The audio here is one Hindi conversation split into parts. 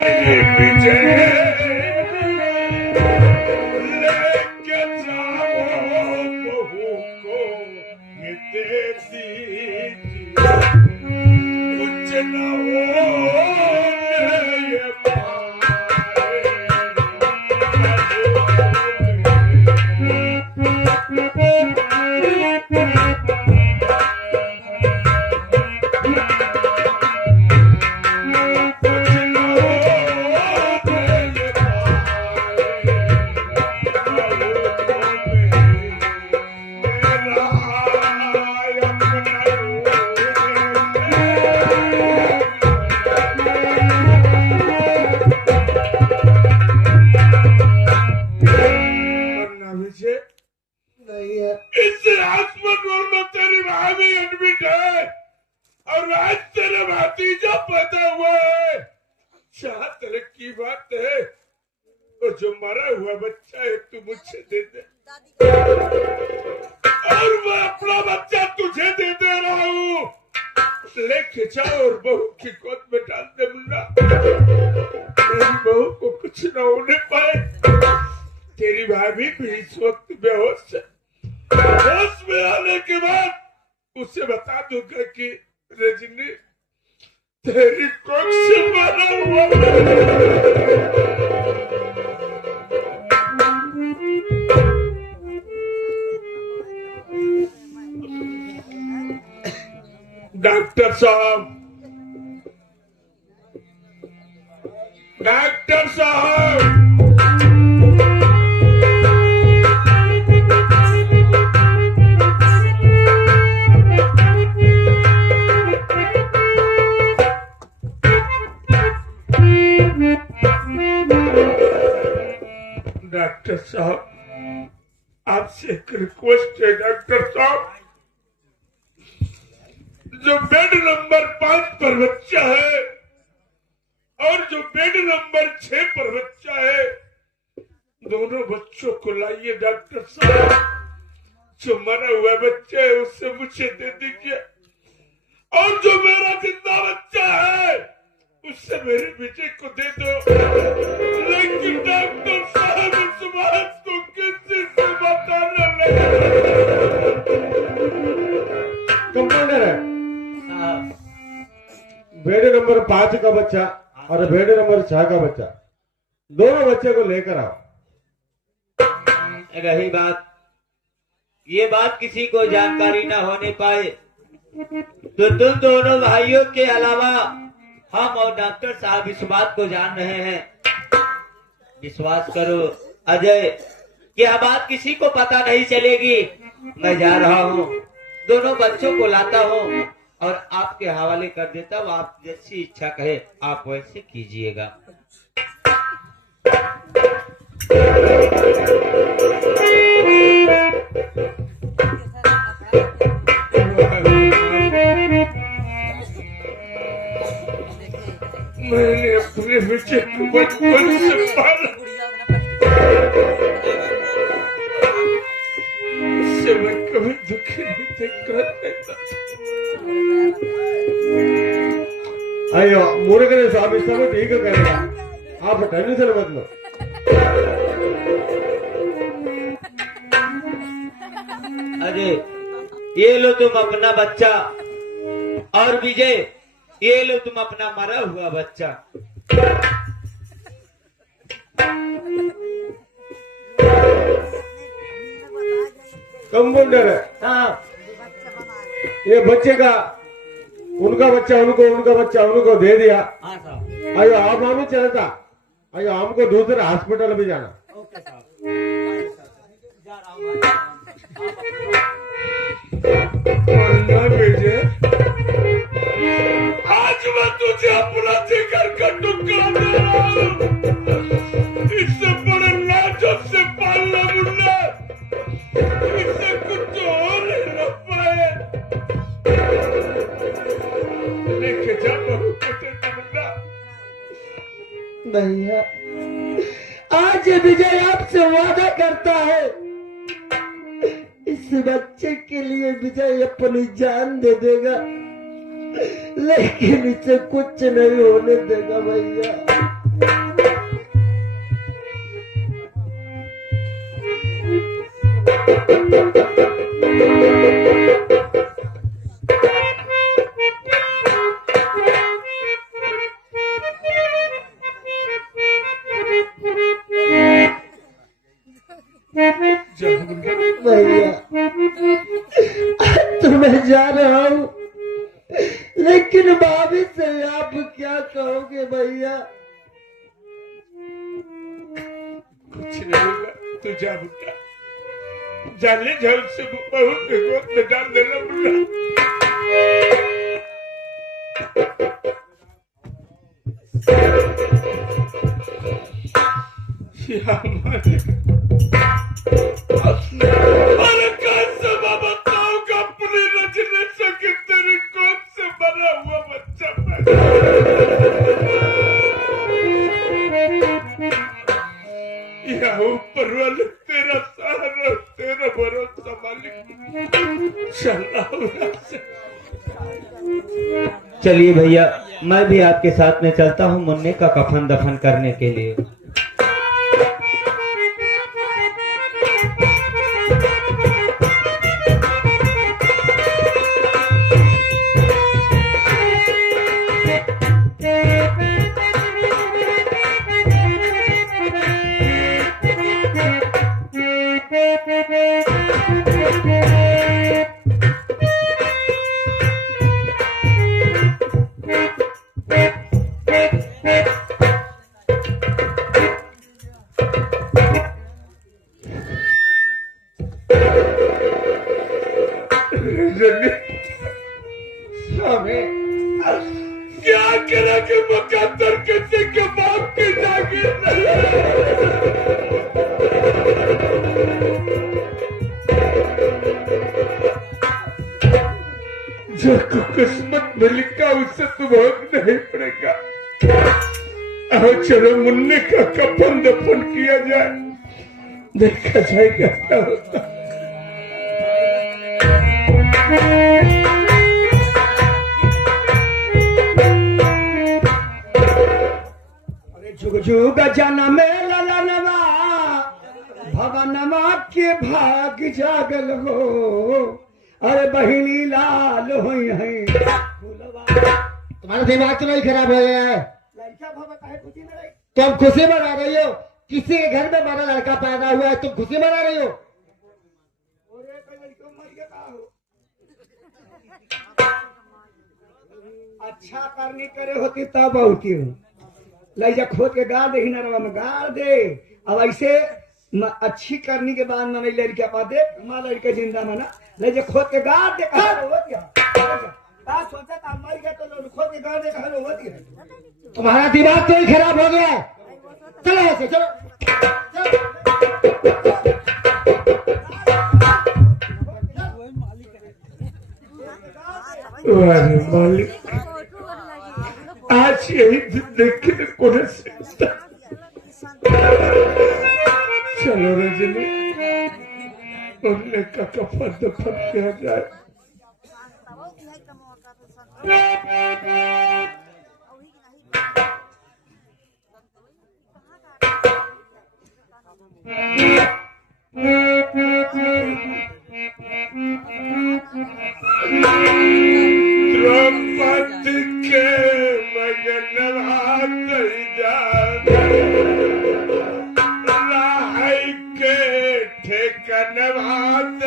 लेके जाओ बहू को देती कुछ न हो ये तेरी भाभी एडमिट है और आज तेरा भतीजा पैदा हुआ है। जहाँ तरह की बात है तो जो मरा हुआ बच्चा है तू मुझसे दे दे और मैं अपना बच्चा तुझे दे रहा हूँ। लेके जाओ और बहू की गोद में डाल दे मुन्ना। मेरी बहू को कुछ न होने पाए। तेरी भाभी भी इस वक्त बेहोश है। होश में आने के बाद उसे बता दूंगा कि रजनी तेरी कोख से मरा हुआ। डॉक्टर साहब, डॉक्टर साहब, डॉक्टर साहब आपसे एक रिक्वेस्ट है। डॉक्टर साहब, जो बेड नंबर 5 पर बच्चा है और जो बेड नंबर 6 पर बच्चा है, दोनों बच्चों को लाइए। डॉक्टर साहब, जो मरा हुआ बच्चा है उससे मुझे दे दीजिए और जो मेरा जिंदा बच्चा है उससे मेरे बेटे को दे दो। लेकिन डॉक्टर साहब इस बात को किसी से बताना नहीं। कंपाउंडर है बेड नंबर 5 का बच्चा और बेड नंबर 6 का बच्चा, दोनों बच्चे को लेकर आओ। रही बात, ये बात किसी को जानकारी न होने पाए तो तुम दोनों भाइयों के अलावा हम और डॉक्टर साहब इस बात को जान रहे हैं। विश्वास करो अजय, यह बात किसी को पता नहीं चलेगी। मैं जा रहा हूँ, दोनों बच्चों को लाता हूँ और आपके हवाले कर देता हूँ। आप जैसी इच्छा कहे आप वैसे कीजिएगा। मैंने अपने बच्चे को बचपन से पाला, उससे मैं कभी दुखी नहीं देखता। अयो मुरुगन स्वामी सब ठीक करेगा, आप टेंशन मत लो। अरे ये लो तुम अपना बच्चा और विजय ये लो तुम अपना मरा हुआ बच्चा। कंपाउंडर है हाँ, ये बच्चे का उनका बच्चा उनको, उनका बच्चा उनको दे दिया। हाँ साहब। अयो आप हमें चलता, अयो हमको दूसरे हॉस्पिटल भी जाना। ओके साहब, जा रहा हूँ। आज मैं तुझे अपना जिगर का टुकड़ा दे रहा हूँ। इससे बड़े लाजब से पालना मुन्ना, इससे कुछ और नहीं पाए। लेके जा बहू को दे दे मुन्ना। भैया आज विजय आपसे वादा करता है, इस बच्चे के लिए विजय अपनी जान दे देगा, लेकिन इसे कुछ नहीं होने देगा भैया। भैया तो मैं जा रहा हूँ, लेकिन भाभी से आप क्या कहोगे भैया? कुछ नहीं होगा, तू जा बुढ़ा, जाले झल से बहुत गोद में डाल देना बुढ़ा। अरे कैसे मैं बताऊंगा अपने रचने से कि तेरी गोद से बना हुआ बच्चा यहाँ ऊपर वाले तेरा सहारा, तेरा भरोसा मालिक। चलिए भैया, मैं भी आपके साथ में चलता हूँ मुन्ने का कफन दफन करने के लिए। क्या करा कि मुकद्दर किसी के बाप की जागीर जो किस्मत में लिखा उससे तो भोगना ही पड़ेगा। आओ चलो मुन्ने का कफन दफन किया जाए, देखा जाएगा क्या होता। जुग जुग जनम ललनवा भवनमा के भाग जागल हो। अरे बहिनी लाल हुई है। तुम्हारा दिमाग तो नहीं खराब हो गया है? तुम खुशी मना रही हो? किसी के घर में बड़ा लड़का पैदा हुआ है, तुम खुशी मना रही हो? अच्छा करनी करे होती तब होती हूँ। लैजा खोद के गाड़ दे, नरवा में गाड़ दे। अब ऐसे अच्छी करनी के बाद में लड़का पा दे, माँ लड़का जिंदा मना लैजा खोद के गाड़ दे। कहा हो गया सोचा था मर गया तो खोद के गाड़ दे, कहा हो गया। तुम्हारा दिमाग तो ही खराब हो गया है। चलो ऐसे चलो, मालिक आज यही देखने को चलो रजनी, मुन्ने का कफन दफन किया जाए। द्रौपदी के मगन हाथ राय के ठेकन हाथ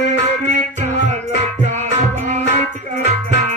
मेरी नाल का बात करना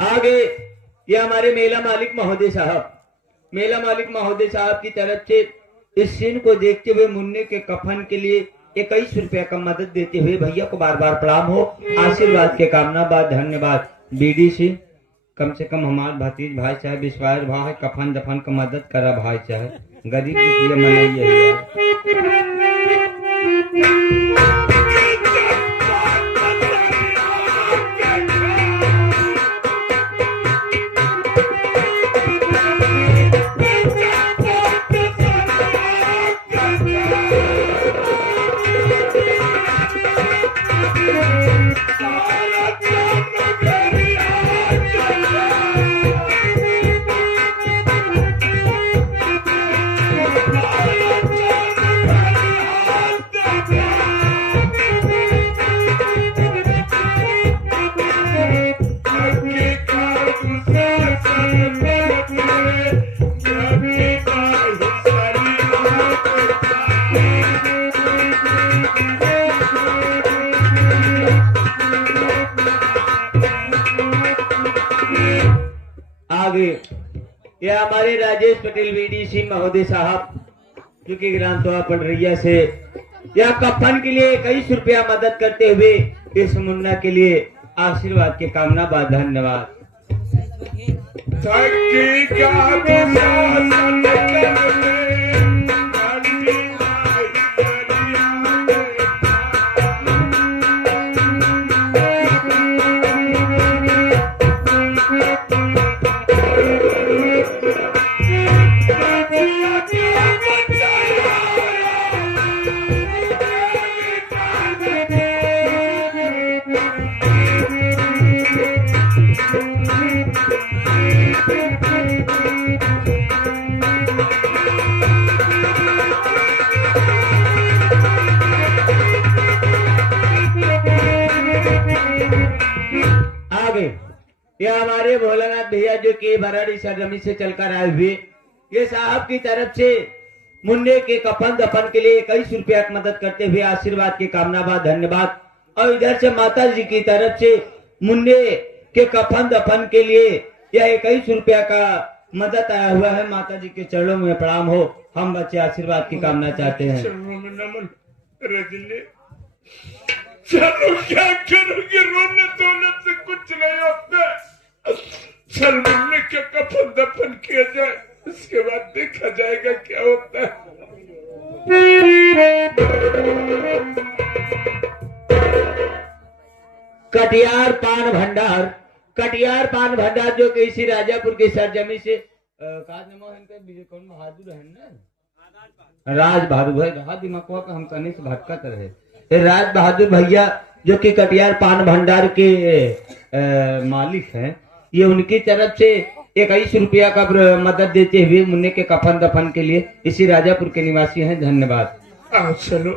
आगे ये हमारे मेला मालिक महोदय साहब की तरफ से इस सीन को देखते हुए मुन्ने के कफन के लिए 21 रुपया का मदद देते हुए भैया को बार बार प्रणाम हो, आशीर्वाद के कामना बाद धन्यवाद। बीडीसी कम से कम हमारे भतीज भाई चाहे विश्वास भाई कफन दफन का मदद करा भाई चाहे गरीब दुखिया मनाइए। आगे ये हमारे राजेश पटेल बीडीसी महोदय साहब जो कि ग्राम सभा पंडरिया से यह कफन के लिए 21 रुपया मदद करते हुए इस मुन्ना के लिए आशीर्वाद के कामना बाद धन्यवाद। आगे ये हमारे भोलानाथ भैया जो कि बराड़ी सरजमी से चलकर आए हुए ये साहब की तरफ से मुन्ने के कफन दफन के लिए 21 रुपया की मदद करते हुए आशीर्वाद की कामना बाद धन्यवाद। और इधर से माता जी की तरफ से मुन्ने के कफन दफन के लिए यह 21 रुपया का मदद आया हुआ है। माता जी के चरणों में प्रणाम हो, हम बच्चे आशीर्वाद की कामना चाहते हैं। चरणों में नमन रजनी। चलो क्या करोगे, रोने धोने से कुछ नहीं होता। चल मुन्ने के कफन दफन किया जाए, उसके बाद देखा जाएगा क्या होता है। कटियार पान भंडार जो कि इसी राजापुर की सरजमी से कौन बहादुर है ना, राज बहादुर भाई राज दिमाग हम कहीं से भटकत रहे। राज बहादुर भैया जो कि कटियार पान भंडार के मालिक हैं, ये उनकी तरफ से 21 रुपया का मदद देते हुए मुन्ने के कफन दफन के लिए इसी राजापुर के निवासी हैं। धन्यवाद। चलो